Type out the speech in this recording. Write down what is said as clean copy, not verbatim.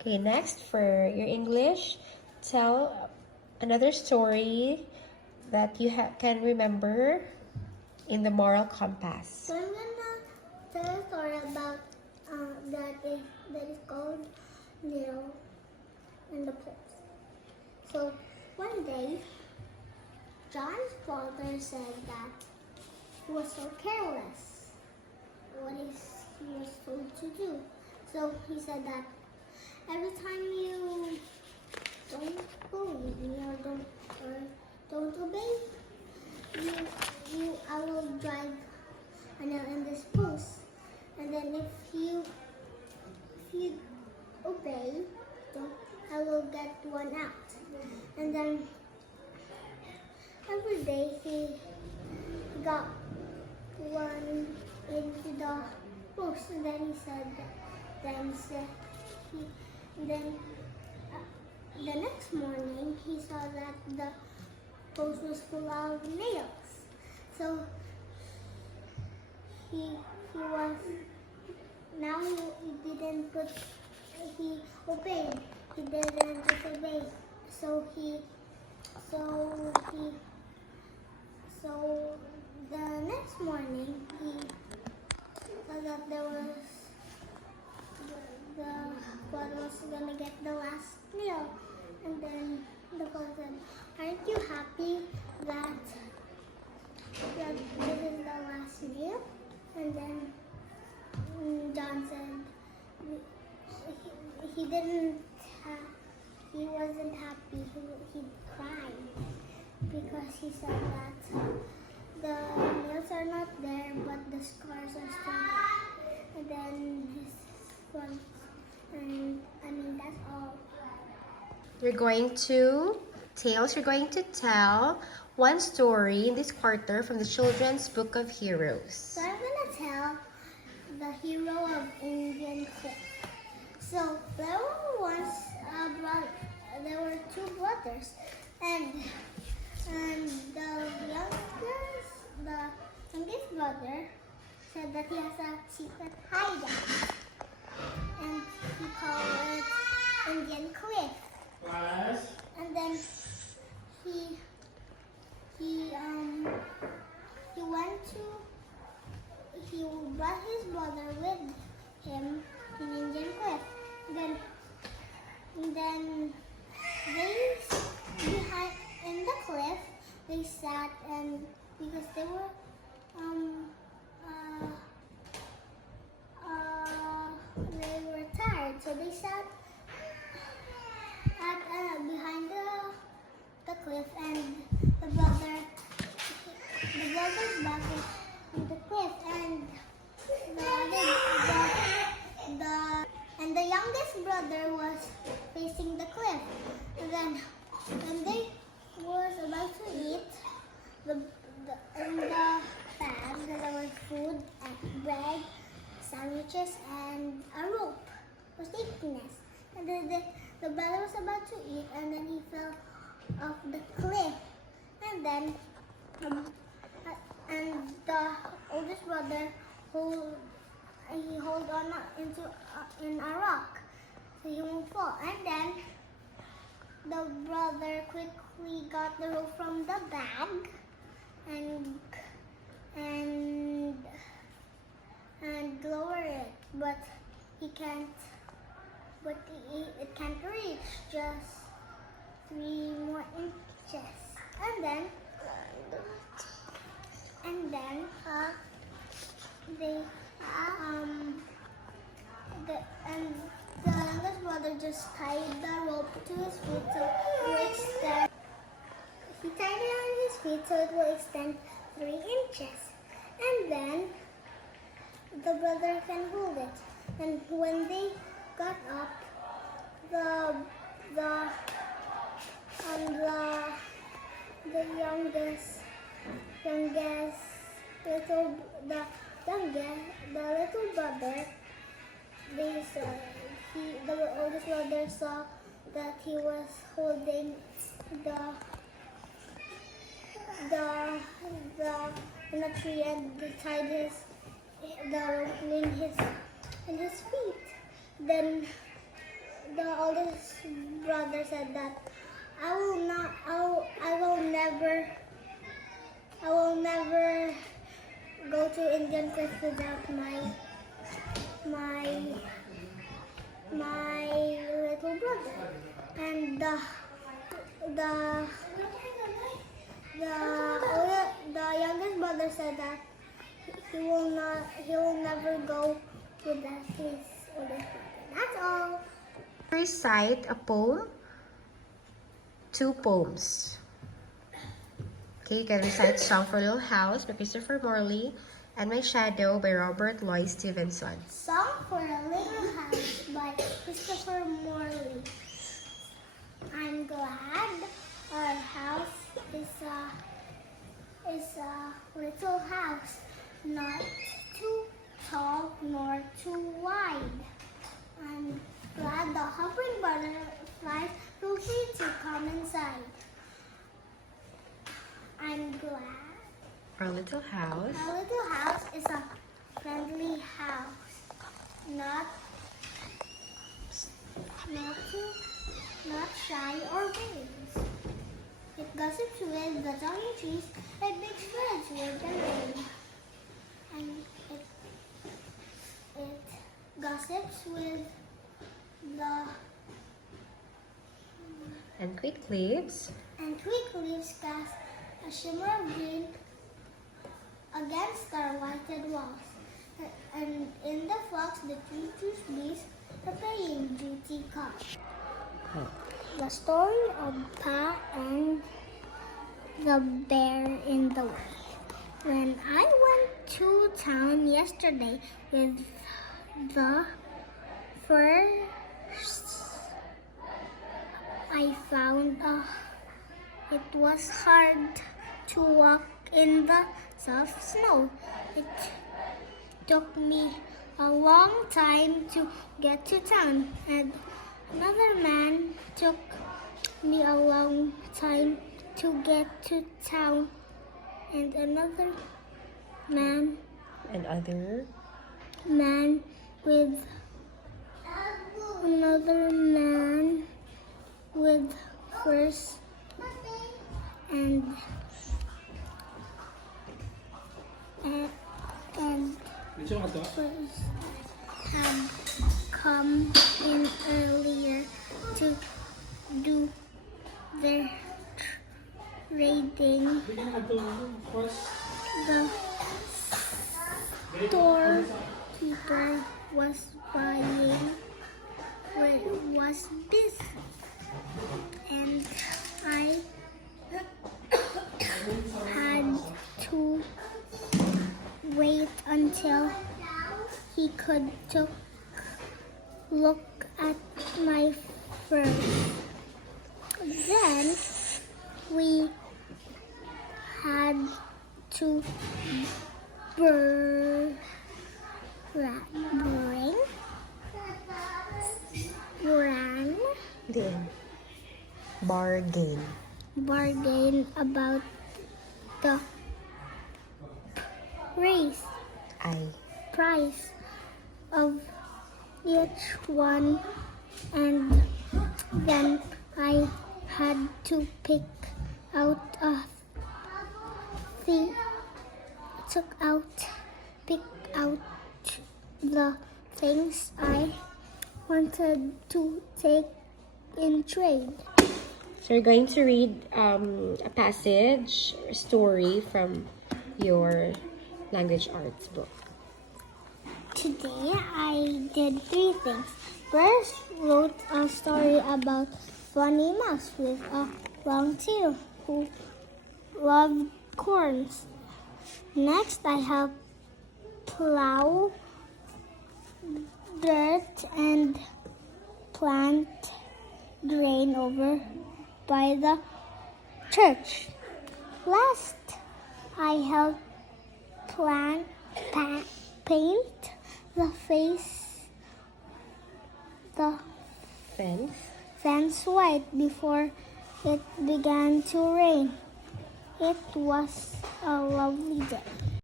Okay, next for your English, tell another story that you can remember in the moral compass. So I'm gonna tell a story about that is called Neil and the Pulse. So one day, John's father said that he was so careless. What is he was told to do? So he said that every time you don't believe me or don't obey, I will drive a nail in this post. And then if you obey, I will get one out. And then every day he got one into the post, and then he said then the next morning he saw that the post was full of nails. So he was now he didn't put he obeyed. He didn't disobey. So the next morning he saw that there was the father was gonna get the last nail, and then the father said, "Aren't you happy that this is the last nail?" And then John said he wasn't happy. He cried because he said that the nails are not there, but the scars are still there. And then his was, and I mean that's all. You're going to tell one story in this quarter from the Children's Book of Heroes. So I'm gonna tell the hero of Indian Cliff. So there were two brothers, and the youngest brother said that he has a secret hideout, and he called it Indian Cliff. And then he brought his brother with him in Indian Cliff. Then behind in the cliff they sat, and because they were tired, so they sat behind the cliff, and the brother's back is in the cliff, and the youngest brother was facing the cliff. And then when they was about to eat, in the bag there was food and bread, sandwiches, and a rope for safetyness. And then the brother was about to eat, and then he fell off the cliff. And then and the oldest brother hold on in a rock so he won't fall. And then the brother quickly got the rope from the bag and lower it, but it can't reach, just 3 more inches. And then the youngest brother just tied the rope to his feet so it will extend. He tied it on his feet so it will extend 3 inches. And then the brother can hold it. And when they got up, the youngest little brother, the oldest brother saw that he was holding in a tree, and they tied the rope in his feet. Then the oldest brother said that I will never go to Indian cliff without my little brother. And the youngest brother said that he will never go without his oldest brother. That's all. Recite a poem. 2 poems. Okay, you can recite Song for Little House by Christopher Morley and My Shadow by Robert Louis Stevenson. Song for a Little House by Christopher Morley. I'm glad our house is a little house, not too tall nor too wide. I'm glad the hovering butterflies feel free to come inside. I'm glad Our little house. our little house is a friendly house, not shy or vain. It gossips with the tiny trees, it makes friends with the rain. And it gossips with the And quick leaves. and quick leaves cast a shimmer of green against our whited walls. And in the flocks the choo-choo bees are paying duty calls. The story of Pa and the bear in the way. When I went to town yesterday with the first, I found it was hard to walk in the soft snow. It took me a long time to get to town, and another man took me a long time to get to town, and another man with first and first had come in earlier to do their trading. The storekeeper was busy, and I had to wait until he could look at my fur. Then we had to bring bargain about the price of each one, and then I had to pick out the things I wanted to take in trade. So you're going to read a passage, a story from your language arts book. Today I did 3 things. First, wrote a story about Funny Mouse with a long tail who loved corns. Next, I helped plow dirt and plant grain over by the church. Last, I helped paint the fence white before it began to rain. It was a lovely day.